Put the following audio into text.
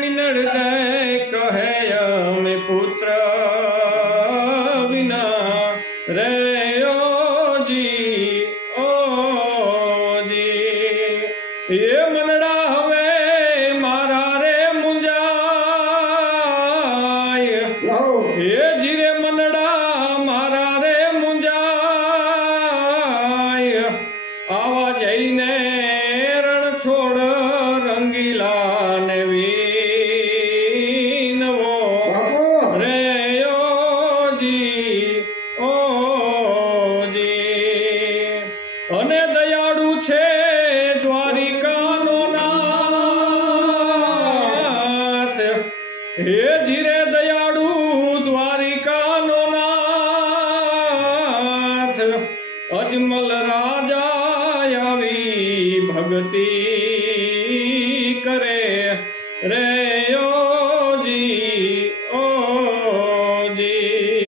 मिनड़ दे कहे अमे पुत्र विना रे ओ जी ये मनड़ा हवे मारा रे मुंजाय ये जीरे मनड़ा मारा रे मुंजाय आवा जईने रण छोड़ रंगीला ने वीनवो रे ओ जी अने दयाळु छे द्वारिकानो नाथ हे धीरे दयाळु द्वारिकानो नाथ अजमल राजा आवी भक्ति करे रे